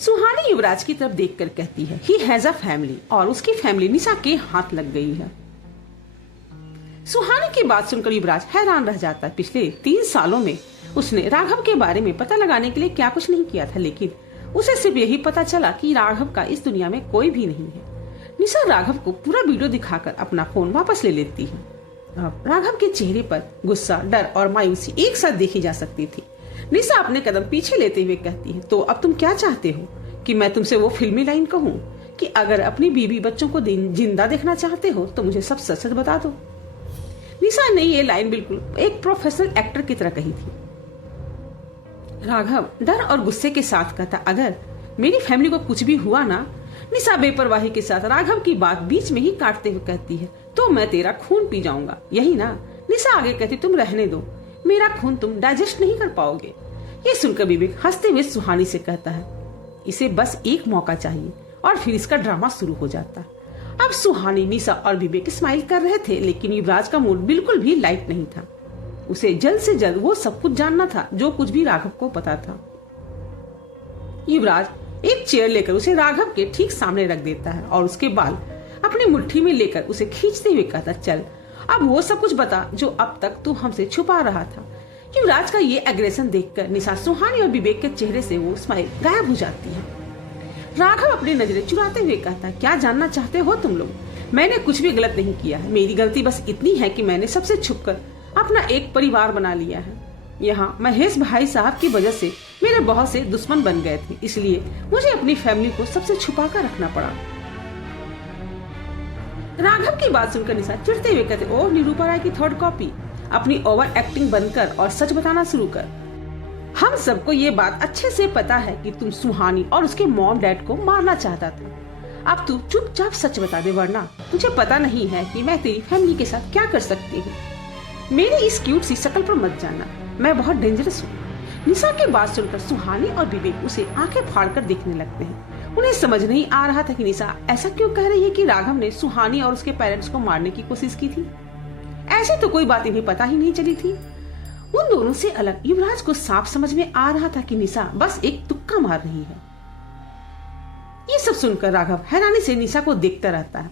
सुहानी युवराज की तरफ देखकर कहती है ही हैज अ फैमिली, और उसकी फैमिली निशा के हाथ लग गई है। सुहानी की बात सुनकर युवराज हैरान रह जाता है। पिछले 3 सालों में उसने राघव के बारे में पता लगाने के लिए क्या कुछ नहीं किया था, लेकिन उसे सिर्फ यही पता चला कि राघव का इस दुनिया में कोई भी नहीं है। निशा राघव को पूरा वीडियो दिखाकर अपना फोन वापस ले लेती है। अब राघव के चेहरे पर गुस्सा, डर और मायूसी एक साथ देखी जा सकती थी। निशा अपने कदम पीछे लेते हुए कहती है, तो अब तुम क्या चाहते हो कि मैं तुमसे वो फिल्मी लाइन कहूँ कि अगर अपनी बीवी बच्चों को जिंदा देखना चाहते हो तो मुझे सब सच सच बता दो। निशा ने ये लाइन बिल्कुल एक प्रोफेशनल एक्टर की तरह कही थी। राघव डर और गुस्से के साथ कहता, अगर मेरी फैमिली को कुछ भी हुआ ना। निशा बेपरवाही के साथ राघव की बात बीच में ही काटते हुए कहती है, तो मैं तेरा खून पी जाऊंगा, यही ना। निशा आगे कहती, तुम रहने दो, मेरा खून तुम डाइजेस्ट नहीं कर पाओगे। ये सुनकर विवेक हंसते हुए सुहानी से कहता है, इसे बस एक मौका चाहिए और फिर इसका ड्रामा शुरू हो जाता है। अब सुहानी, निशा और विवेक स्माइल कर रहे थे, लेकिन युवराज का मूड बिल्कुल भी लाइट नहीं था। उसे जल्द से जल्द वो सब कुछ जानना था जो कुछ भी राघव को पता था। युवराज एक चेयर लेकर उसे राघव के ठीक सामने रख देता है और उसके बाल अपनी मुट्ठी में लेकर उसे खींचते हुए कहता, चल अब वो सब कुछ बता जो अब तक तू हमसे छुपा रहा था। युवराज का ये एग्रेशन देखकर निशा, सुहानी और विवेक के चेहरे से वो स्माइल गायब हो जाती है। राघव अपनी नजरें चुराते हुए कहता, क्या जानना चाहते हो तुम लोग? मैंने कुछ भी गलत नहीं किया है। मेरी गलती बस इतनी है कि मैंने सबसे छुपकर अपना एक परिवार बना लिया है। यहाँ महेश भाई साहब की वजह से मेरे बहुत से दुश्मन बन गए थे, इसलिए मुझे अपनी फैमिली को सबसे छुपा कर रखना पड़ा। राघव की बात सुनकर निशा चिढ़ते हुए कहते, ओ निरूपा राय की थर्ड कॉपी, अपनी ओवर एक्टिंग बंद कर और सच बताना शुरू कर। हम सबको ये बात अच्छे से पता है कि तुम सुहानी और उसके मॉम डैड को मारना चाहता था। अब तू चुपचाप सच बता दे, वरना तुझे पता नहीं है कि मैं तेरी फैमिली के साथ क्या कर सकती हूँ। मेरी इस क्यूट सी शक्ल पर मत जाना, मैं बहुत डेंजरस हूँ। निशा की बात सुनकर सुहानी और विवेक उसे आंखें फाड़कर देखने लगते हैं। उन्हें समझ नहीं आ रहा था कि निशा ऐसा क्यों कह रही है कि राघव ने सुहानी और उसके पेरेंट्स को मारने की कोशिश की थी। ऐसी तो कोई बात इन्हें पता ही नहीं चली थी। उन दोनों से अलग युवराज को साफ समझ में आ रहा था कि निशा बस एक तुक्का मार रही है। ये सब सुनकर राघव हैरानी से निशा को देखता रहता है।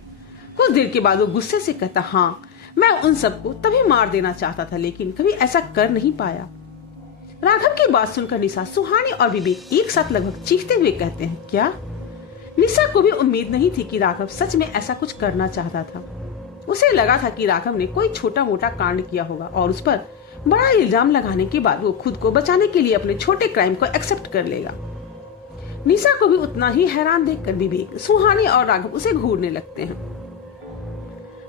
कुछ देर के बाद वो गुस्से से कहता, हाँ मैं उन सबको तभी मार देना चाहता था, लेकिन कभी ऐसा कर नहीं पाया। राघव की बात सुनकर निशा, सुहानी और विवेक एक साथ लगभग चीखते हुए कहते हैं, क्या? निशा को भी उम्मीद नहीं थी कि राघव सच में ऐसा कुछ करना चाहता था। उसे लगा था कि राघव ने कोई छोटा मोटा कांड किया होगा और उस पर बड़ा इल्जाम लगाने के बाद वो खुद को बचाने के लिए अपने छोटे क्राइम को एक्सेप्ट कर लेगा। निशा को भी उतना ही हैरान देखकर विवेक, सुहानी और राघव उसे घूरने लगते हैं।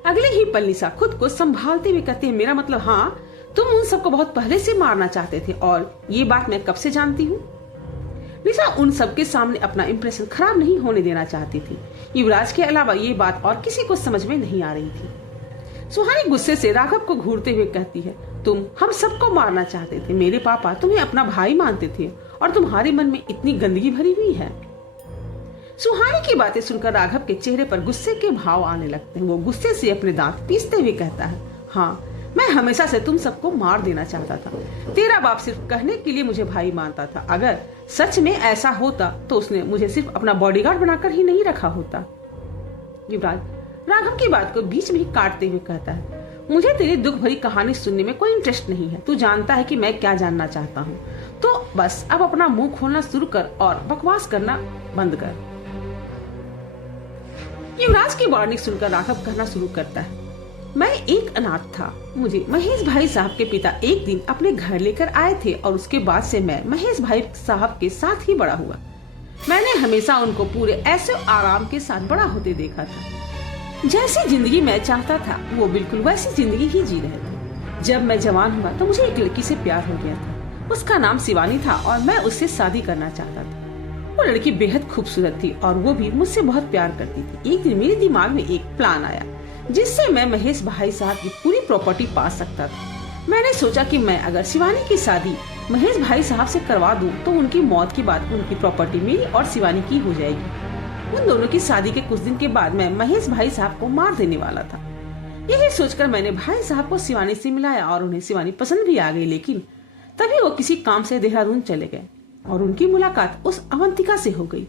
अगले ही पल निशा खुद को संभालते हुए कहते हैं, मेरा मतलब हाँ, तुम उन सबको बहुत पहले से मारना चाहते थे और ये बात मैं कब से जानती हूँ। निशा उन सबके सामने अपना इंप्रेशन खराब नहीं होने देना चाहती थी। युवराज के अलावा ये बात और किसी को समझ में नहीं आ रही थी। सुहानी गुस्से से राघव को घूरते हुए कहती है, तुम हम सबको मारना चाहते थे। मेरे पापा तुम्हें अपना भाई मानते थे और तुम्हारे मन में इतनी गंदगी भरी हुई है। सुहानी की बातें सुनकर राघव के चेहरे पर गुस्से के भाव आने लगते हैं। वो गुस्से से अपने दांत पीसते हुए कहता है, हाँ मैं हमेशा से तुम सबको मार देना चाहता था। तेरा बाप सिर्फ कहने के लिए मुझे भाई मानता था। अगर सच में ऐसा होता तो उसने मुझे सिर्फ अपना बॉडीगार्ड बनाकर ही नहीं रखा होता। युवराज राघव की बात को बीच में ही काटते हुए कहता है, मुझे तेरी दुख भरी कहानी सुनने में कोई इंटरेस्ट नहीं है। तू जानता है कि मैं क्या जानना चाहता हूँ, तो बस अब अपना मुंह खोलना शुरू कर और बकवास करना बंद कर। युवराज की वार्निंग सुनकर राघव कहना शुरू करता है, मैं एक अनाथ था। मुझे महेश भाई साहब के पिता एक दिन अपने घर लेकर आए थे और उसके बाद से मैं महेश भाई साहब के साथ ही बड़ा हुआ। मैंने हमेशा उनको पूरे ऐसे आराम के साथ बड़ा होते देखा था। जैसी जिंदगी मैं चाहता था वो बिल्कुल वैसी जिंदगी ही जी रहे थे। जब मैं जवान हुआ तो मुझे एक लड़की से प्यार हो गया था। उसका नाम शिवानी था और मैं उससे शादी करना चाहता था। वो लड़की बेहद खूबसूरत थी और वो भी मुझसे बहुत प्यार करती थी। एक दिन मेरे दिमाग में एक प्लान आया जिससे मैं महेश भाई साहब की पूरी प्रॉपर्टी पा सकता था। मैंने सोचा कि मैं अगर शिवानी की शादी महेश भाई साहब से करवा दूं तो उनकी मौत के बाद उनकी प्रॉपर्टी मेरी और शिवानी की हो जाएगी। उन दोनों की शादी के कुछ दिन के बाद मैं महेश भाई साहब को मार देने वाला था। यही सोचकर मैंने भाई साहब को शिवानी से मिलाया और उन्हें शिवानी पसंद भी आ गई, लेकिन तभी वो किसी काम से देहरादून चले गए। और उनकी मुलाकात उस अवंतिका से हो गई।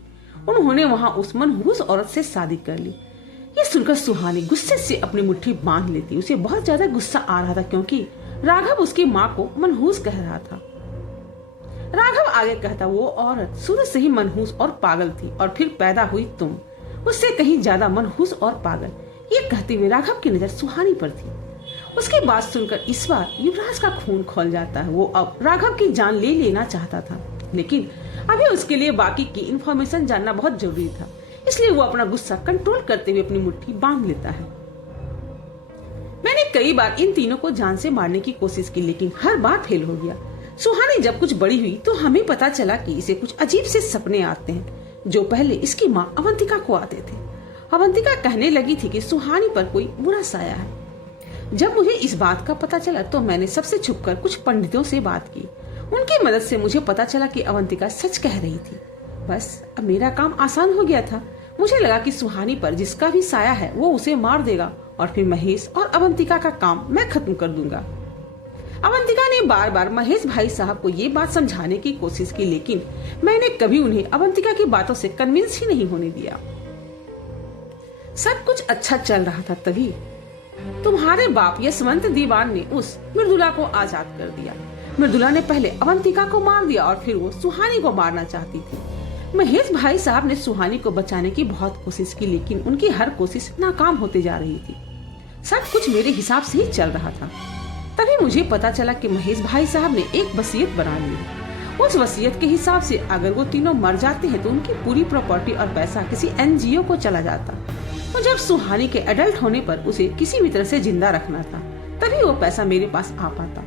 उन्होंने वहां उस मनहूस औरत से शादी कर ली। ये सुनकर सुहानी गुस्से से अपनी मुट्ठी बांध लेती। उसे बहुत ज्यादा गुस्सा आ रहा था क्योंकि राघव उसकी माँ को मनहूस कह रहा था। राघव आगे कहता, वो औरत शुरू से ही मनहूस और पागल थी और फिर पैदा हुई तुम, उससे कहीं ज्यादा मनहूस और पागल। ये कहते हुए राघव की नजर सुहानी पर थी। उसकी बात सुनकर इस बार युवराज का खून खौल जाता है। वो अब राघव की जान ले लेना चाहता था, लेकिन अभी उसके लिए बाकी की इन्फॉर्मेशन जानना बहुत जरूरी था। इसलिए वो अपना गुस्सा कंट्रोल करते हुए अपनी मुट्ठी बांध लेता है। मैंने कई बार इन तीनों को जान से मारने की कोशिश की, लेकिन हर बार फेल हो गया। सुहानी जब कुछ बड़ी हुई तो हमें पता चला कि इसे कुछ अजीब से सपने आते हैं, जो पहले इसकी माँ अवंतिका को आते थे। अवंतिका कहने लगी थी कि सुहानी पर कोई बुरा साया है। जब मुझे इस बात का पता चला तो मैंने सबसे छुपकर कुछ पंडितों से बात की। उनकी मदद से मुझे पता चला कि अवंतिका सच कह रही थी। बस अब मेरा काम आसान हो गया था। मुझे लगा कि सुहानी पर जिसका भी साया है वो उसे मार देगा और फिर महेश और अवंतिका का काम मैं खत्म कर दूंगा। अवंतिका ने बार बार महेश भाई साहब को ये बात समझाने की कोशिश की, लेकिन मैंने कभी उन्हें अवंतिका की बातों से कन्विंस ही नहीं होने दिया। सब कुछ अच्छा चल रहा था, तभी तुम्हारे बाप यशवंत दीवान ने उस मृदुला को आजाद कर दिया। मृदुला ने पहले अवंतिका को मार दिया और फिर वो सुहानी को मारना चाहती थी। महेश भाई साहब ने सुहानी को बचाने की बहुत कोशिश की, लेकिन उनकी हर कोशिश नाकाम होते जा रही थी। सब कुछ मेरे हिसाब से ही चल रहा था। तभी मुझे पता चला कि महेश भाई साहब ने एक वसीयत बना ली। उस वसीयत के हिसाब से अगर वो तीनों मर जाते हैं तो उनकी पूरी प्रॉपर्टी और पैसा किसी एनजीओ को चला जाता। और जब सुहानी के एडल्ट होने पर उसे किसी भी तरह से जिंदा रखना था, तभी वो पैसा मेरे पास आ पाता।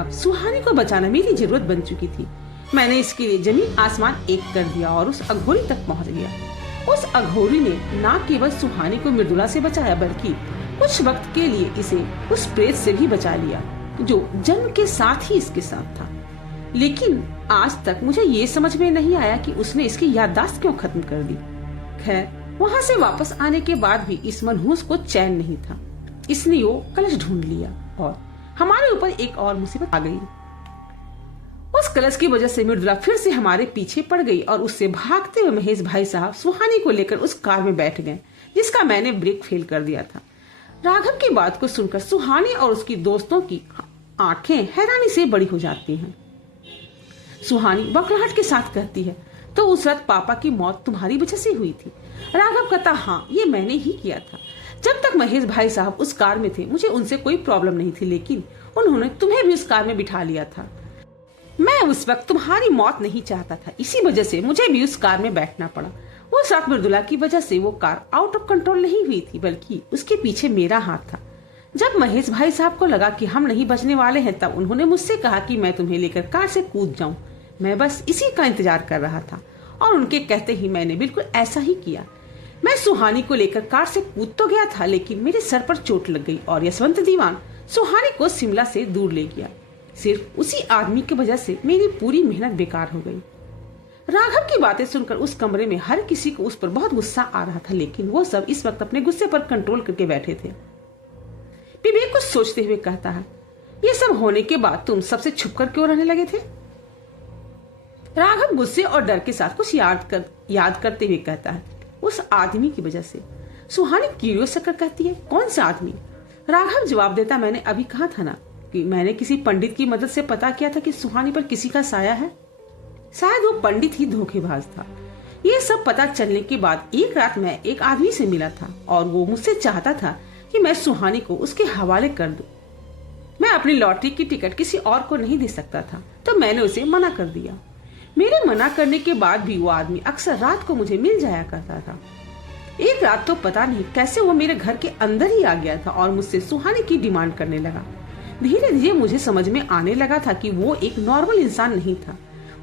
अब सुहानी को बचाना मेरी जरूरत बन चुकी थी। मैंने इसके लिए जमीन आसमान एक कर दिया और उस अघोरी तक पहुंच गया। उस अघोरी ने न केवल सुहानी को मृदुला से बचाया, बल्कि कुछ वक्त के लिए इसे उस प्रेत से भी बचा लिया जो जन्म के साथ ही इसके साथ था। लेकिन आज तक मुझे ये समझ में नहीं आया कि उसने इसकी याददाश्त क्यों खत्म कर दी। खैर, वहाँ से वापस आने के बाद भी इस मनहूस को चैन नहीं था। इसने वो कलश ढूंढ लिया और हमारे ऊपर एक और मुसीबत आ गई। उस कलश की वजह से मृदुला फिर से हमारे पीछे पड़ गई और उससे भागते हुए महेश भाई साहब सुहानी को लेकर उस कार में बैठ गए, जिसका मैंने ब्रेक फेल कर दिया था। राघव की बात को सुनकर सुहानी और उसकी दोस्तों की आंखें हैरानी से बड़ी हो जाती हैं। सुहानी बकलाहट के साथ कहती है, तो उस रात पापा की मौत तुम्हारी वजह से हुई थी? राघव कहता, हाँ, ये मैंने ही किया था। जब तक महेश भाई साहब उस कार में थे मुझे उनसे कोई प्रॉब्लम नहीं थी, लेकिन उन्होंने तुम्हें भी उस कार में बिठा लिया था। मैं उस वक्त तुम्हारी मौत नहीं चाहता था, इसी वजह से मुझे भी उस कार में बैठना पड़ा। उस रात मृदुला की वजह से वो कार आउट ऑफ कंट्रोल नहीं हुई थी, बल्कि उसके पीछे मेरा हाथ था। जब महेश भाई साहब को लगा कि हम नहीं बचने वाले हैं, तब उन्होंने मुझसे कहा कि मैं तुम्हें लेकर कार से कूद जाऊं। मैं बस इसी का इंतजार कर रहा था और उनके कहते ही मैंने बिल्कुल ऐसा ही किया। मैं सुहानी को लेकर कार से कूद तो गया था, लेकिन मेरे सर पर चोट लग गई और यशवंत दीवान सुहानी को शिमला से दूर ले गया। सिर्फ उसी आदमी की वजह से मेरी पूरी मेहनत बेकार हो गई। राघव की बातें सुनकर उस कमरे में हर किसी को उस पर बहुत गुस्सा आ रहा था, लेकिन वो सब इस वक्त अपने गुस्से पर कंट्रोल करके बैठे थे। विवेक कुछ सोचते हुए कहता है, ये सब होने के बाद तुम सबसे छुप कर क्यों रहने लगे थे? राघव गुस्से और डर के साथ कुछ याद करते हुए कहता है, उस आदमी की वजह से। सुहानी क्यूरियस होकर कहती है, कौन सा आदमी? राघव जवाब देता, मैंने अभी कहा था ना कि मैंने किसी पंडित की मदद से पता किया था कि सुहानी पर किसी का साया है। शायद वो पंडित ही धोखेबाज था। ये सब पता चलने के बाद एक रात मैं एक आदमी से मिला था और वो मुझसे चाहता था कि मैं सुहानी को उसके हवाले कर दूं। मैं अपनी लॉटरी की टिकट किसी और को नहीं दे सकता था, तो मैंने उसे मना कर दिया। मेरे मना करने के बाद भी वो आदमी अक्सर रात को मुझे मिल जाया करता था। एक रात तो पता नहीं कैसे वो मेरे घर के अंदर ही आ गया था और मुझसे सुहानी की डिमांड करने लगा। धीरे धीरे मुझे समझ में आने लगा था कि वो एक नॉर्मल इंसान नहीं था।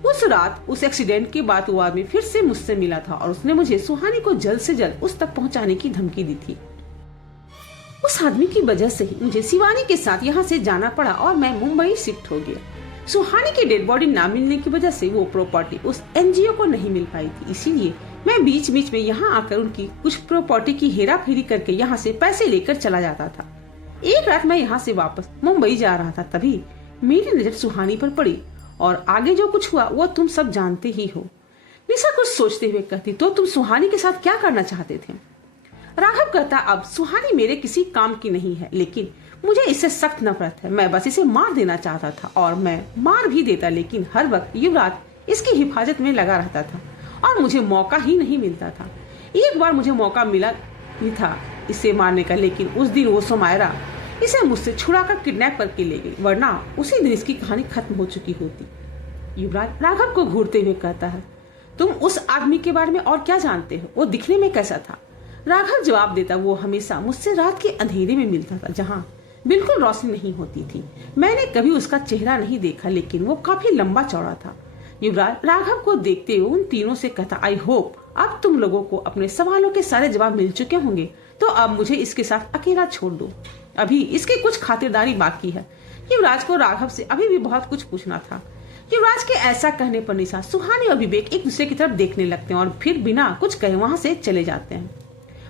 उस रात उस एक्सीडेंट के बाद वो आदमी फिर से मुझसे मिला था और उसने मुझे सुहानी को जल्द से जल्द उस तक पहुंचाने की धमकी दी थी। उस आदमी की वजह से ही मुझे शिवानी के साथ यहाँ से जाना पड़ा और मैं मुंबई शिफ्ट हो गया। सुहानी की डेड बॉडी ना मिलने की वजह से वो प्रॉपर्टी उस एनजीओ को नहीं मिल पाई थी, इसीलिए मैं बीच बीच में यहाँ आकर उनकी कुछ प्रॉपर्टी की हेरा फेरी करके यहाँ से पैसे लेकर चला जाता था। एक रात मैं यहाँ से वापस मुंबई जा रहा था, तभी मेरी नजर सुहानी पर पड़ी और आगे जो कुछ हुआ वो तुम सब जानते ही हो। निशा कुछ सोचते हुए कहती, तो तुम सुहानी के साथ क्या करना चाहते थे? राघव कहता, अब सुहानी मेरे किसी काम की नहीं है, लेकिन मुझे इससे सख्त नफरत है। मैं बस इसे मार देना चाहता था और मैं मार भी देता, लेकिन हर वक्त युवराज इसकी हिफाजत में लगा रहता था और मुझे मौका ही नहीं मिलता था। एक बार मुझे मौका मिला ही था इसे मारने का, लेकिन उस दिन वो सुमायरा इसे मुझसे छुड़ाकर किडनैप करके ले गई, वरना उसी दिन इसकी कहानी खत्म हो चुकी होती। युवराज राघव को घूरते हुए कहता है, तुम उस आदमी के बारे में और क्या जानते हो? वो दिखने में कैसा था? राघव जवाब देता, वो हमेशा मुझसे रात के अंधेरे में मिलता था, जहाँ बिल्कुल रोशनी नहीं होती थी। मैंने कभी उसका चेहरा नहीं देखा, लेकिन वो काफी लंबा चौड़ा था। युवराज राघव को देखते हुए उन तीनों से कहता, आई होप अब तुम लोगों को अपने सवालों के सारे जवाब मिल चुके होंगे, तो अब मुझे इसके साथ अकेला छोड़ दो। अभी इसकी कुछ खातिरदारी बाकी है। युवराज को राघव से अभी भी बहुत कुछ पूछना था। युवराज के ऐसा कहने पर निशा, सुहानी और विवेक एक दूसरे की तरफ देखने लगते हैं और फिर बिना कुछ कहे वहां से चले जाते हैं।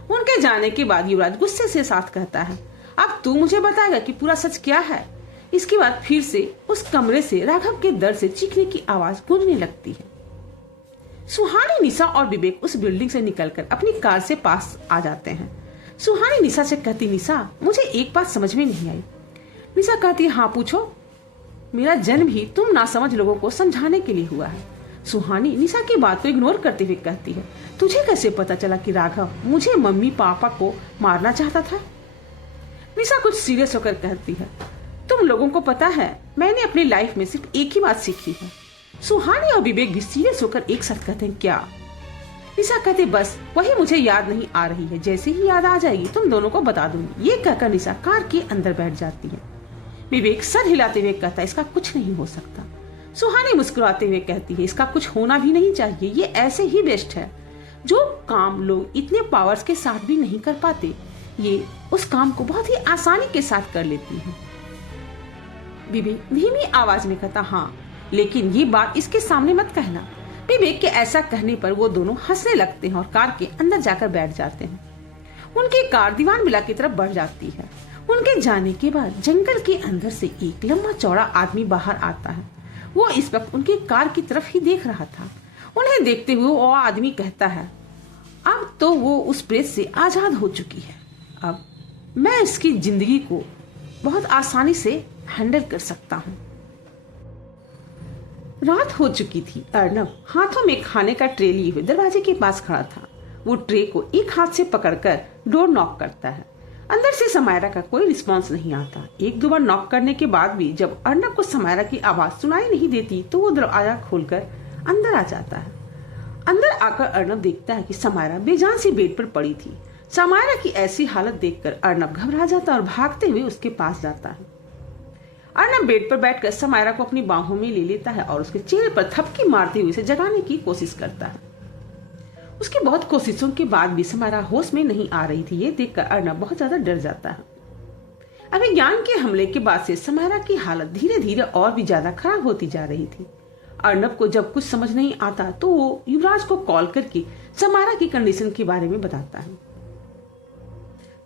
उनके जाने के बाद युवराज गुस्से से साथ कहता है, अब तू मुझे बताएगा कि पूरा सच क्या है? इसके बाद फिर से उस कमरे से राघव के दर्द से चीखने की आवाज गूंजने लगती है। सुहानी, निशा और विवेक उस बिल्डिंग से निकलकर अपनी कार से पास आ जाते हैं। सुहानी निशा से कहती, निशा मुझे एक बात समझ में नहीं आई। निशा कहती, हाँ पूछो। मेरा जन्म ही तुम नासमझ लोगों को समझाने के लिए हुआ है। सुहानी निशा की बात को इग्नोर करते हुए कहती है, तुझे कैसे पता चला कि राघव मुझे मम्मी पापा को मारना चाहता था? निशा कुछ सीरियस होकर कहती है, तुम लोगों को पता है मैंने अपनी लाइफ में सिर्फ एक ही बात सीखी है। सुहानी और विवेक भी सीरियस होकर एक साथ कहते हैं, क्या? निशा कहते, बस वही मुझे याद नहीं आ रही है, जैसे ही याद आ जाएगी तुम दोनों को बता दूंगी। ये कहकर निशा कार के अंदर बैठ जाती है। विवेक सर हिलाते हुए कहता है, इसका कुछ नहीं हो सकता। सुहानी मुस्कुराते हुए कहती है, इसका कुछ होना भी नहीं चाहिए, ये ऐसे ही बेस्ट है। जो काम लोग इतने पावर्स के साथ भी नहीं कर पाते, ये उस काम को बहुत ही आसानी के साथ कर लेती है। विवेक धीमी आवाज में कहता, हाँ लेकिन ये बात इसके सामने मत कहना। विवेक के ऐसा कहने पर वो दोनों हंसने लगते हैं और कार के अंदर जाकर बैठ जाते हैं। उनकी कार दीवान बिला की तरफ बढ़ जाती है। उनके जाने के बाद जंगल के अंदर से एक लंबा चौड़ा आदमी बाहर आता है। वो इस वक्त उनकी कार की तरफ ही देख रहा था। उन्हें देखते हुए वो आदमी कहता है, अब तो वो उस प्रेत से आजाद हो चुकी है। अब मैं इसकी जिंदगी को बहुत आसानी से हैंडल कर सकता हूँ। रात हो चुकी थी। अर्नब हाथों में खाने का ट्रे लिए हुए दरवाजे के पास खड़ा था। वो ट्रे को एक हाथ से पकड़कर डोर नॉक करता है। अंदर से समायरा का कोई रिस्पांस नहीं आता। एक दो बार नॉक करने के बाद भी जब अर्नब को समायरा की आवाज सुनाई नहीं देती तो वो दरवाजा खोलकर अंदर आ जाता है। अंदर आकर अर्नब देखता है कि समायरा बेजान सी बेड पर पड़ी थी। समायरा की ऐसी हालत देखकर अर्नब घबरा जाता है और भागते हुए उसके पास जाता है। अर्नब बेड पर बैठकर समायरा को अपनी बाहों में ले लेता है और उसके चेहरे पर थपकी मारते हुए उसे जगाने की कोशिश करता है। उसकी बहुत कोशिशों के बाद भी समायरा होश में नहीं आ रही थी। ये देखकर अर्नब बहुत ज्यादा डर जाता है। अभिज्ञान के हमले के बाद से समायरा की हालत धीरे धीरे और भी ज्यादा खराब होती जा रही थी। अर्नब को जब कुछ समझ नहीं आता तो वो युवराज को कॉल करके समायरा की कंडीशन के बारे में बताता है।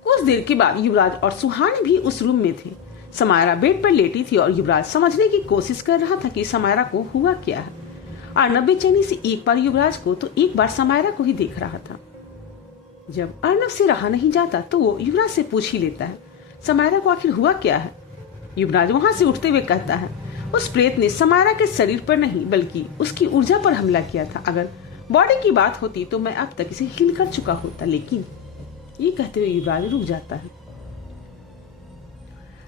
कुछ देर के बाद युवराज और सुहानी भी उस रूम में थे। समायरा बेड पर लेटी थी और युवराज समझने की कोशिश कर रहा था कि समायरा को हुआ क्या है। अर्नब बेचैनी से एक बार युवराज को तो एक बार समायरा को ही देख रहा था। जब अर्नब से रहा नहीं जाता तो वो युवराज से पूछ ही लेता है, समायरा को आखिर हुआ क्या है? युवराज वहां से उठते हुए कहता है, उस प्रेत ने समायरा के शरीर पर नहीं बल्कि उसकी ऊर्जा पर हमला किया था। अगर बॉडी की बात होती तो मैं अब तक इसे हील कर चुका होता। लेकिन ये कहते हुए युवराज रुक जाता है।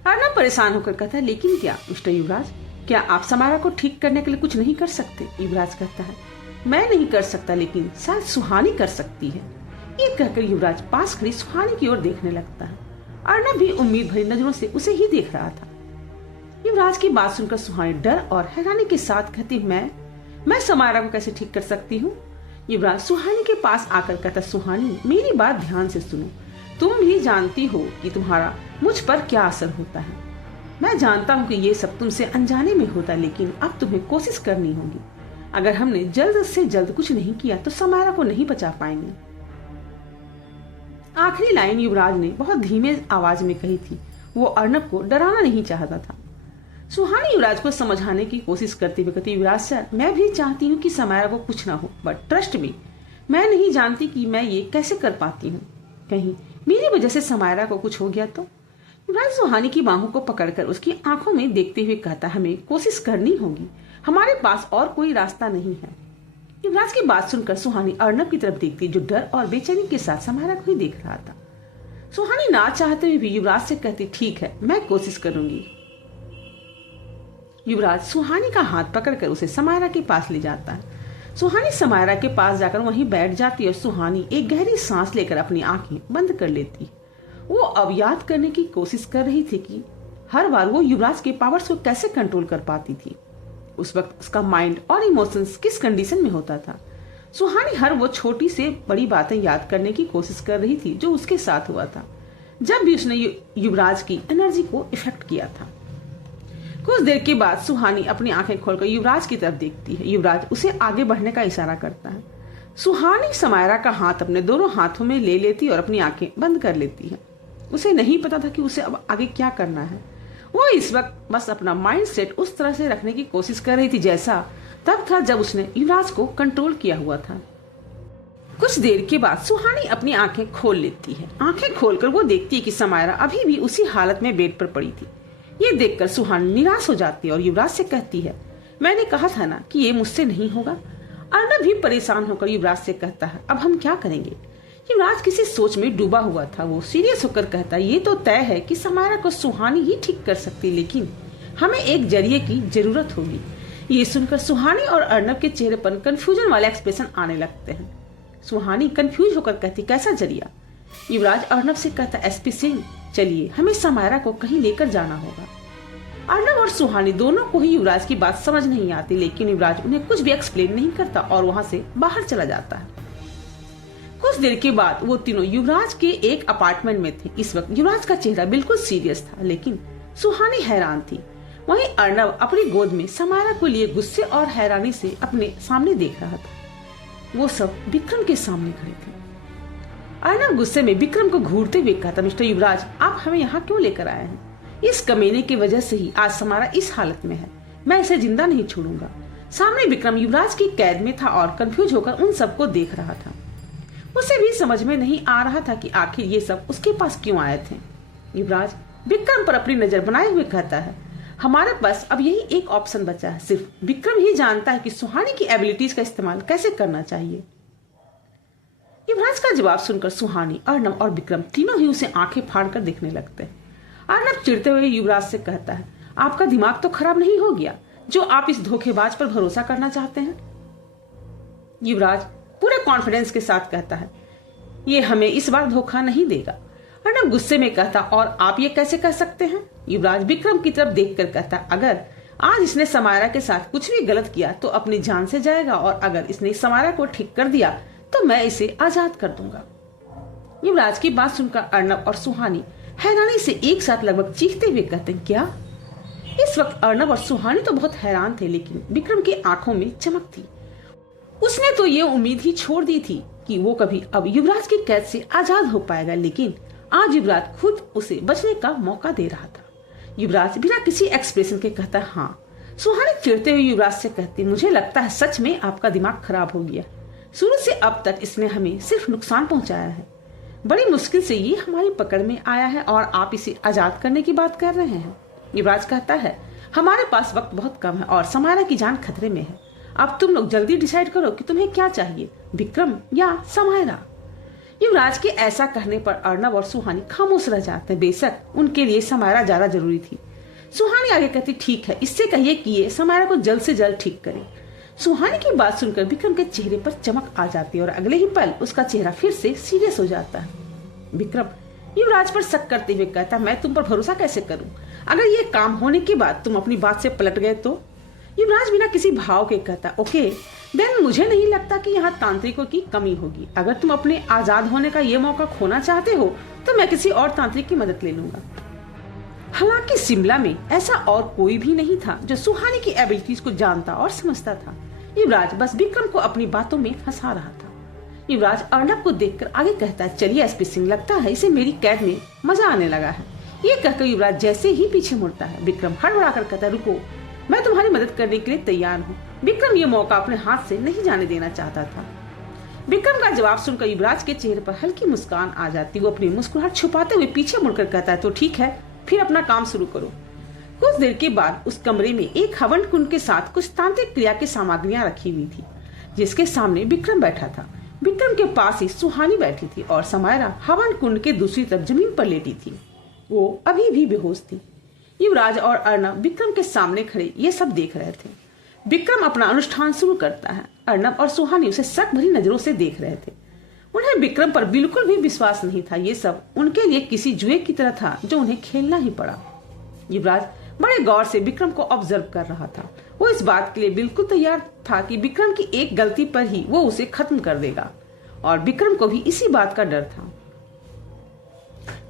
अर्नब परेशान होकर कहता है, लेकिन क्या मिस्टर युवराज, क्या आप समायरा को ठीक करने के लिए कुछ नहीं कर सकते? युवराज कहता है, मैं नहीं कर सकता लेकिन शायद सुहानी कर सकती है। ये कहकर युवराज पास खड़ी सुहानी की ओर देखने लगता है। अर्नब भी उम्मीद भरी नजरों से उसे ही देख रहा था। युवराज की बात सुनकर सुहानी डर और हैरानी के साथ कहती, मैं समायरा को कैसे ठीक कर सकती हूँ? युवराज सुहानी के पास आकर कहता, सुहानी मेरी बात ध्यान से सुनो। तुम भी जानती हो कि तुम्हारा मुझ पर क्या असर होता है। मैं जानता हूँ कि ये सब तुमसे अनजाने में होता, लेकिन अब तुम्हें कोशिश करनी होगी। अगर हमने जल्द से जल्द कुछ नहीं किया तो समायरा को नहीं बचा पाएंगे। आखिरी लाइन युवराज ने बहुत धीमे आवाज में कही थी। वो अर्नब को डराना नहीं चाहता था। सुहानी युवराज को समझाने की कोशिश करते हुए कहती, युवराज सर, मैं भी चाहती हूँ कि समायरा को कुछ ना हो, बट ट्रस्ट मी, मैं नहीं जानती कि मैं ये कैसे कर पाती हूँ। कहीं मेरी वजह से समायरा को कुछ हो गया तो। युवराज सुहानी की बाहों को पकड़कर उसकी आंखों में देखते हुए कहता, हमें कोशिश करनी होगी, हमारे पास और कोई रास्ता नहीं है। युवराज की बात सुनकर सुहानी अर्नब की तरफ देखती, जो डर और बेचैनी के साथ समायरा को ही देख रहा था। सुहानी ना चाहते हुए भी युवराज से कहती, ठीक है, मैं कोशिश करूंगी। युवराज सुहानी का हाथ पकड़कर उसे समायरा के पास ले जाता है। सुहानी समायरा के पास जाकर वहीं बैठ जाती और सुहानी एक गहरी सांस लेकर अपनी आंखें बंद कर लेती। वो अब याद करने की कोशिश कर रही थी कि हर बार वो युवराज के पावर्स को कैसे कंट्रोल कर पाती थी। उस वक्त उसका माइंड और इमोशंस किस कंडीशन में होता था। सुहानी हर वो छोटी से बड़ी बातें याद करने की कोशिश कर रही थी जो उसके साथ हुआ था जब भी उसने युवराज की एनर्जी को इफेक्ट किया था। कुछ देर के बाद सुहानी अपनी आंखें खोलकर युवराज की तरफ देखती है। युवराज उसे आगे बढ़ने का इशारा करता है। सुहानी समायरा का हाथ अपने दोनों हाथों में ले लेती और अपनी आंखें बंद कर लेती है। उसे नहीं पता था कि उसे अब आगे क्या करना है। वो इस वक्त बस अपना माइंड सेट उस तरह से रखने की कोशिश कर रही थी जैसा तब था जब उसने युवराज को कंट्रोल किया हुआ था। कुछ देर के बाद सुहानी अपनी आंखें खोल लेती है। आंखें खोलकर वो देखती है कि समायरा अभी भी उसी हालत में बेड पर पड़ी थी। ये देखकर सुहानी निराश हो जाती है और युवराज से कहती है, मैंने कहा था ना कि ये मुझसे नहीं होगा। अर्नब भी परेशान होकर युवराज से कहता है, अब हम क्या करेंगे। युवराज किसी सोच में डूबा हुआ था। वो सीरियस होकर कहता, ये तो तय है कि समायरा को सुहानी ही ठीक कर सकती, लेकिन हमें एक जरिए की जरूरत होगी। ये सुनकर सुहानी और अर्नब के चेहरे पर कंफ्यूजन वाले एक्सप्रेशन आने लगते हैं। सुहानी कंफ्यूज होकर कहती, कैसा जरिया। युवराज अर्नब से कहता, एसपी सिंह, चलिए हमें समायरा को कहीं लेकर जाना होगा। अर्नब और सुहानी दोनों को ही युवराज की बात समझ नहीं आती, लेकिन युवराज उन्हें कुछ भी एक्सप्लेन नहीं करता और वहां से बाहर चला जाता है। कुछ देर के बाद वो तीनों युवराज के एक अपार्टमेंट में थे। इस वक्त युवराज का चेहरा बिल्कुल सीरियस था, लेकिन सुहानी हैरान थी। वहीं अर्नब अपनी गोद में समायरा को लिए गुस्से और हैरानी से अपने सामने देख रहा था। वो सब विक्रम के सामने खड़े थे। अर्नब गुस्से में विक्रम को घूरते हुए कहता, मिस्टर युवराज, आप हमें यहाँ क्यों लेकर आए हैं। इस कमीने की वजह से ही आज समायरा इस हालत में है। मैं इसे जिंदा नहीं छोड़ूंगा। सामने विक्रम युवराज की कैद में था और कंफ्यूज होकर उन सबको देख रहा था। उसे भी समझ में नहीं आ रहा था कि आखिर ये सब उसके पास क्यों आए थे। युवराज विक्रम पर अपनी नजर बनाए हुए कहता है, हमारे पास अब यही एक ऑप्शन बचा है। सिर्फ विक्रम ही जानता है कि सुहानी की एबिलिटीज का इस्तेमाल कैसे करना चाहिए। युवराज का जवाब सुनकर सुहानी, अर्नब और विक्रम तीनों ही उसे आंखें फाड़कर देखने लगते हैं। अर्नब चिढ़ते हुए युवराज से कहता है, आपका दिमाग तो खराब नहीं हो गया जो आप इस धोखेबाज पर भरोसा करना चाहते हैं। युवराज पूरे कॉन्फिडेंस के साथ कहता है, ये हमें इस बार धोखा नहीं देगा। अर्नब गुस्से में कहता, और आप ये कैसे कह सकते हैं। युवराज विक्रम की तरफ देखकर कहता, अगर आज इसने समायरा के साथ कुछ भी गलत किया तो अपनी जान से जाएगा, और अगर इसने समायरा को ठीक कर दिया तो मैं इसे आजाद कर दूंगा। युवराज की बात सुनकर अर्नब और सुहानी हैरानी से एक साथ लगभग चीखते हुए कहते, क्या। इस वक्त अर्नब और सुहानी तो बहुत हैरान थे, लेकिन विक्रम की आंखों में चमक थी। उसने तो ये उम्मीद ही छोड़ दी थी कि वो कभी अब युवराज की कैद से आजाद हो पाएगा, लेकिन आज युवराज खुद उसे बचने का मौका दे रहा था। युवराज बिना किसी एक्सप्रेशन के कहता, हाँ। सुहानी चिढ़ते हुए युवराज से कहती, मुझे लगता है सच में आपका दिमाग खराब हो गया। शुरू से अब तक इसने हमें सिर्फ नुकसान पहुंचाया है। बड़ी मुश्किल से ये हमारी पकड़ में आया है और आप इसे आजाद करने की बात कर रहे हैं। युवराज कहता है, हमारे पास वक्त बहुत कम है और समायरा की जान खतरे में है। अब तुम लोग जल्दी डिसाइड करो कि तुम्हें क्या चाहिए, विक्रम या समायरा। युवराज के ऐसा कहने पर अर्नब और सुहानी खामोश रह जाते हैं। बेशक उनके लिए समायरा ज्यादा जरूरी थी। सुहानी आगे कहती, ठीक है, इससे कहिए कि ये समायरा को जल्द से जल्द ठीक करे। सुहानी की बात सुनकर विक्रम के चेहरे पर चमक आ जाती है और अगले ही पल उसका चेहरा फिर से सीरियस हो जाता है। विक्रम युवराज पर शक करते हुए कहता, मैं तुम पर भरोसा कैसे करूं? अगर ये काम होने के बाद तुम अपनी बात से पलट गए तो? युवराज बिना किसी भाव के कहता, ओके देन मुझे नहीं लगता कि यहाँ तांत्रिकों की कमी होगी। अगर तुम अपने आजाद होने का ये मौका खोना चाहते हो तो मैं किसी और तांत्रिक की मदद ले लूंगा। हालांकि शिमला में ऐसा और कोई भी नहीं था जो सुहानी की एबिलिटीज को जानता और समझता था। युवराज बस विक्रम को अपनी बातों में फंसा रहा था। युवराज अर्नब को देखकर आगे कहता है, चलिए एसपी सिंह, लगता है इसे मेरी कैद में मजा आने लगा है। ये कहकर युवराज जैसे ही पीछे मुड़ता है, विक्रम हड़बड़ाकर कहता है, रुको, मैं तुम्हारी मदद करने के लिए तैयार हूँ। विक्रम ये मौका अपने हाथ से नहीं जाने देना चाहता था। विक्रम का जवाब सुनकर युवराज के चेहरे पर हल्की मुस्कान आ जाती। वो अपनी मुस्कुराहट छुपाते हुए पीछे मुड़कर कहता है, तो ठीक है, फिर अपना काम शुरू करो। कुछ देर के बाद उस कमरे में एक हवन कुंड के साथ कुछ तांत्रिक क्रिया की सामग्रियां रखी हुई थी, जिसके सामने विक्रम बैठा था। विक्रम के पास ही सुहानी बैठी थी और समायरा हवन कुंड के दूसरी तरफ जमीन पर लेटी थी। वो अभी भी बेहोश थी। युवराज और अर्नब विक्रम के सामने खड़े ये सब देख रहे थे। विक्रम अपना अनुष्ठान शुरू करता है। अर्नब और सुहानी उसे शक भरी नजरों से देख रहे थे। उन्हें विक्रम पर बिल्कुल भी विश्वास नहीं था। ये सब उनके लिए किसी जुए की तरह था जो उन्हें खेलना ही पड़ा। युवराज बड़े गौर से विक्रम को ऑब्जर्व कर रहा था। वो इस बात के लिए बिल्कुल तैयार था कि विक्रम की एक गलती पर ही वो उसे खत्म कर देगा, और विक्रम को भी इसी बात का डर था।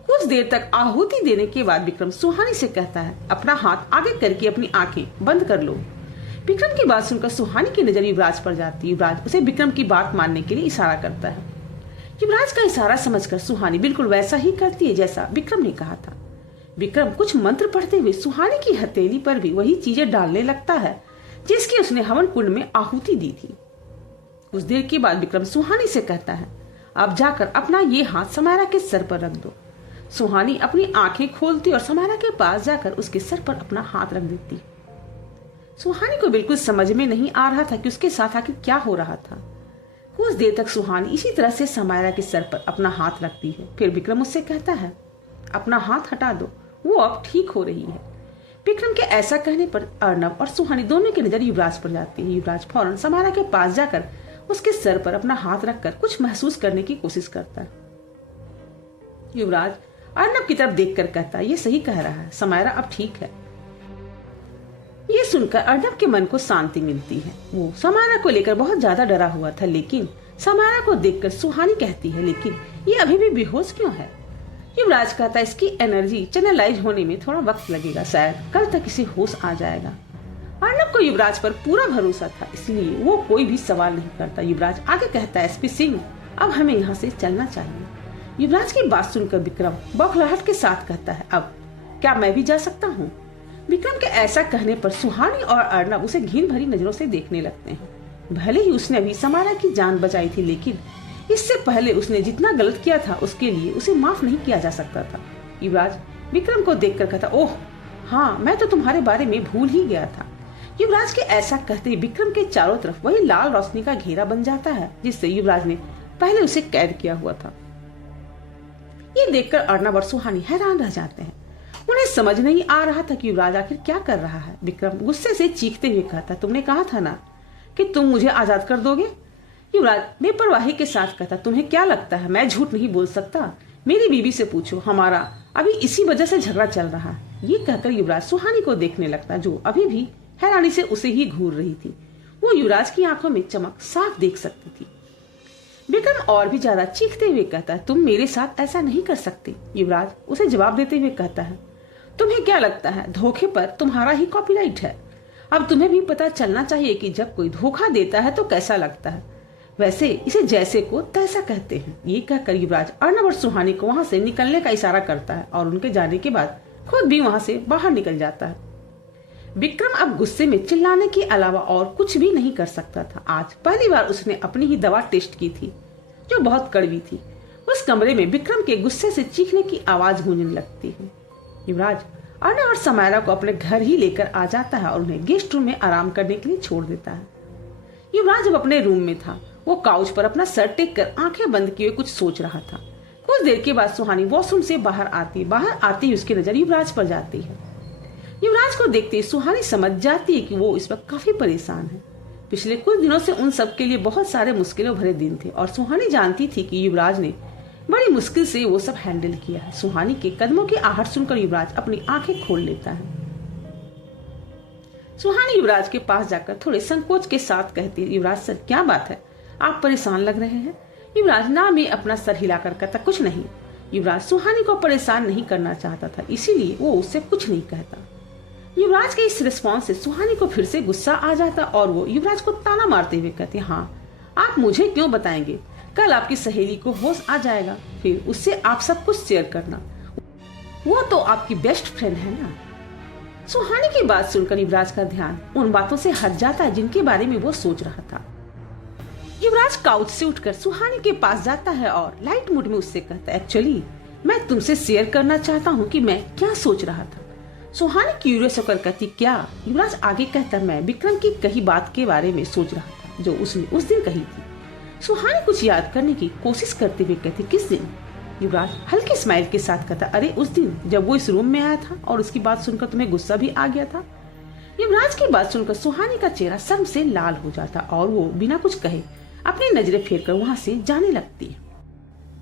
कुछ देर तक आहुति देने के बाद विक्रम सुहानी से कहता है, अपना हाथ आगे करके अपनी आंखें बंद कर लो। विक्रम की बात सुनकर सुहानी की नजर युवराज पर जाती है। युवराज उसे विक्रम की बात मानने के लिए इशारा करता है। युवराज का इशारा समझकर सुहानी बिल्कुल वैसा ही करती है जैसा विक्रम ने कहा था। विक्रम कुछ मंत्र पढ़ते हुए सुहानी की हथेली पर भी वही चीजें डालने लगता है जिसकी उसने हवन कुंड में आहुति दी थी। कुछ देर के बाद विक्रम सुहानी से कहता है, अब जाकर अपना ये हाथ समायरा के सर पर रख दो। सुहानी अपनी आंखें खोलती और समायरा के पास जाकर उसके सर पर अपना हाथ रख देती। सुहानी को बिल्कुल समझ में नहीं आ रहा था कि उसके साथ आखिर क्या हो रहा था। कुछ देर तक सुहानी इसी तरह से समायरा के सर पर अपना हाथ रखती है। फिर विक्रम उससे कहता है, अपना हाथ हटा दो, वो अब ठीक हो रही है। विक्रम के ऐसा कहने पर अर्नब और सुहानी दोनों की नजर युवराज पर जाती है। युवराज फौरन समायरा के पास जाकर उसके सर पर अपना हाथ रखकर कुछ महसूस करने की कोशिश करता है। युवराज अर्नब की तरफ देखकर कहता है, ये सही कह रहा है, समायरा अब ठीक है। ये सुनकर अर्नब के मन को शांति मिलती है। वो समायरा को लेकर बहुत ज्यादा डरा हुआ था, लेकिन समायरा को देखकर सुहानी कहती है, लेकिन ये अभी भी बेहोश क्यों है? युवराज कहता है, इसकी एनर्जी चैनलाइज होने में थोड़ा वक्त लगेगा, शायद कल तक इसे होश आ जाएगा। अर्नब को युवराज पर पूरा भरोसा था, इसलिए वो कोई भी सवाल नहीं करता। युवराज आगे कहता है, एसपी सिंह, अब हमें यहाँ से चलना चाहिए। युवराज की बात सुनकर विक्रम बौखलाहट के साथ कहता है, अब क्या मैं भी जा सकता हूँ? विक्रम के ऐसा कहने पर सुहानी और अर्नब उसे घिन भरी नजरों से देखने लगते हैं। भले ही उसने अभी समायरा की जान बचाई थी, लेकिन इससे पहले उसने जितना गलत किया था उसके लिए उसे माफ नहीं किया जा सकता था। युवराज विक्रम को देखकर कहता, ओह हाँ, मैं तो तुम्हारे बारे में भूल ही गया था। युवराज के ऐसा कहते ही विक्रम के चारों तरफ वही लाल रोशनी का घेरा बन जाता है जिससे युवराज ने पहले उसे कैद किया हुआ था। ये देखकर अर्नब और सुहानी हैरान रह जाते हैं। उन्हें समझ नहीं आ रहा था कि युवराज आखिर क्या कर रहा है। विक्रम गुस्से से चीखते हुए कहता, तुमने कहा था ना कि तुम मुझे आजाद कर दोगे। युवराज बेपरवाही के साथ कहता, तुम्हें क्या लगता है मैं झूठ नहीं बोल सकता? मेरी बीवी से पूछो, हमारा अभी इसी वजह से झगड़ा चल रहा है। ये कहकर युवराज सुहानी को देखने लगता, जो अभी भी हैरानी से उसे ही घूर रही थी। वो युवराज की आंखों में चमक साफ देख सकती थी। विक्रम और भी ज्यादा चीखते हुए कहता है, तुम मेरे साथ ऐसा नहीं कर सकते। युवराज उसे जवाब देते हुए कहता है, तुम्हें क्या लगता है धोखे पर तुम्हारा ही कॉपीराइट है? अब तुम्हें भी पता चलना चाहिए कि जब कोई धोखा देता है तो कैसा लगता है। वैसे इसे जैसे को तैसा कहते हैं। ये कहकर युवराज अर्नब और सुहानी को वहां से निकलने का इशारा करता है और उनके जाने के बाद खुद भी वहां से बाहर निकल जाता है। विक्रम अब गुस्से में चिल्लाने के अलावा और कुछ भी नहीं कर सकता था। आज पहली बार उसने अपनी ही दवा टेस्ट की थी जो बहुत कड़वी थी। उस कमरे में विक्रम के गुस्से से चीखने की आवाज गूंजने लगती है। युवराज अर्नब और समायरा को अपने घर ही लेकर आ जाता है और उन्हें गेस्ट रूम में आराम करने के लिए छोड़ देता है। युवराज जब अपने रूम में था, वो काउच पर अपना सर टेक कर आंखें बंद किए कुछ सोच रहा था। कुछ देर के बाद सुहानी वॉशरूम से बाहर आती ही उसकी नजर युवराज पर जाती है। युवराज को देखते ही सुहानी समझ जाती है कि वो इस वक्त काफी परेशान है। पिछले कुछ दिनों से उन सब के लिए बहुत सारे मुश्किलों भरे दिन थे और सुहानी जानती थी कि युवराज ने बड़ी मुश्किल से वो सब हैंडल किया है। सुहानी के कदमों की आहट सुनकर युवराज अपनी आंखें खोल लेता है। सुहानी युवराज के पास जाकर थोड़े संकोच के साथ कहती है, युवराज सर क्या बात है, आप परेशान लग रहे हैं? युवराज ना में अपना सर हिलाकर कहता, कुछ नहीं। युवराज सुहानी को परेशान नहीं करना चाहता था, इसीलिए वो उससे कुछ नहीं कहता। युवराज के इस रिस्पॉन्स से सुहानी को फिर से गुस्सा आ जाता और वो युवराज को ताना मारते हुए कहती, हाँ आप मुझे क्यों बताएंगे? कल आपकी सहेली को होश आ जाएगा, फिर उससे आप सब कुछ शेयर करना। वो तो आपकी बेस्ट फ्रेंड है ना। सुहानी की बात सुनकर युवराज का ध्यान उन बातों से हट जाता है जिनके बारे में वो सोच रहा था। युवराज काउच से उठकर सुहानी के पास जाता है और लाइट मूड में उससे कहता है, एक्चुअली मैं तुमसे शेयर करना चाहता हूँ कि मैं क्या सोच रहा था। सुहानी क्यूरियस होकर कहती, क्या? युवराज आगे कहता, मैं विक्रम की कही बात के बारे में सोच रहा था जो उसने उस दिन कही थी। सुहानी कुछ याद करने की कोशिश करते हुए कहती, किस दिन? युवराज हल्के स्माइल के साथ कहता, अरे उस दिन जब वो इस रूम में आया था और उसकी बात सुनकर तुम्हें गुस्सा भी आ गया था। युवराज की बात सुनकर सुहानी का चेहरा शर्म से लाल हो जाता और वो बिना कुछ कहे अपनी नजरें फेरकर वहां से जाने लगती है।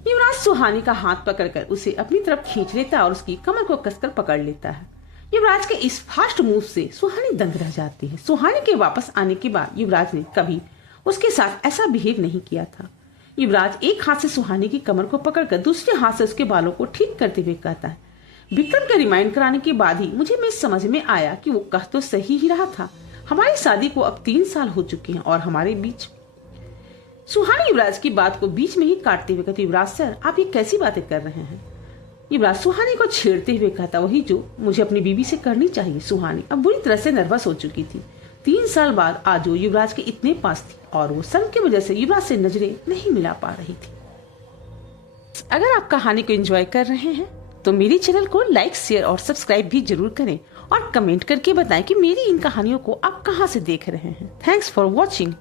युवराज सुहानी का हाथ पकड़कर उसे अपनी तरफ खींच लेता और उसकी कमर को कसकर पकड़ लेता है। युवराज के इस फास्ट मूव से सुहानी दंग रह जाती है। सुहानी के वापस आने के बाद युवराज ने कभी उसके साथ ऐसा बिहेव नहीं किया था। युवराज एक हाथ से सुहानी की कमर को पकड़कर दूसरे हाथ से उसके बालों को ठीक करते हुए कहता है, विक्रम के रिमाइंड कराने के बाद ही मुझे समझ में आया कि वो कह तो सही ही रहा था। हमारी शादी को अब 3 साल हो चुके हैं और हमारे बीच। सुहानी युवराज की बात को बीच में ही काटते हुए कहती, युवराज सर आप ये कैसी बातें कर रहे हैं? युवराज सुहानी को छेड़ते हुए कहता, वही जो मुझे अपनी बीवी से करनी चाहिए। सुहानी अब बुरी तरह से नर्वस हो चुकी थी। 3 साल बाद आज वो युवराज के इतने पास थी और वो शर्म की वजह से युवराज से नजरें नहीं मिला पा रही थी। अगर आप कहानी को एंजॉय कर रहे हैं तो मेरी चैनल को लाइक, शेयर और सब्सक्राइब भी जरूर करें और कमेंट करके बताएं कि मेरी इन कहानियों को आप कहां से देख रहे हैं। Thanks for watching.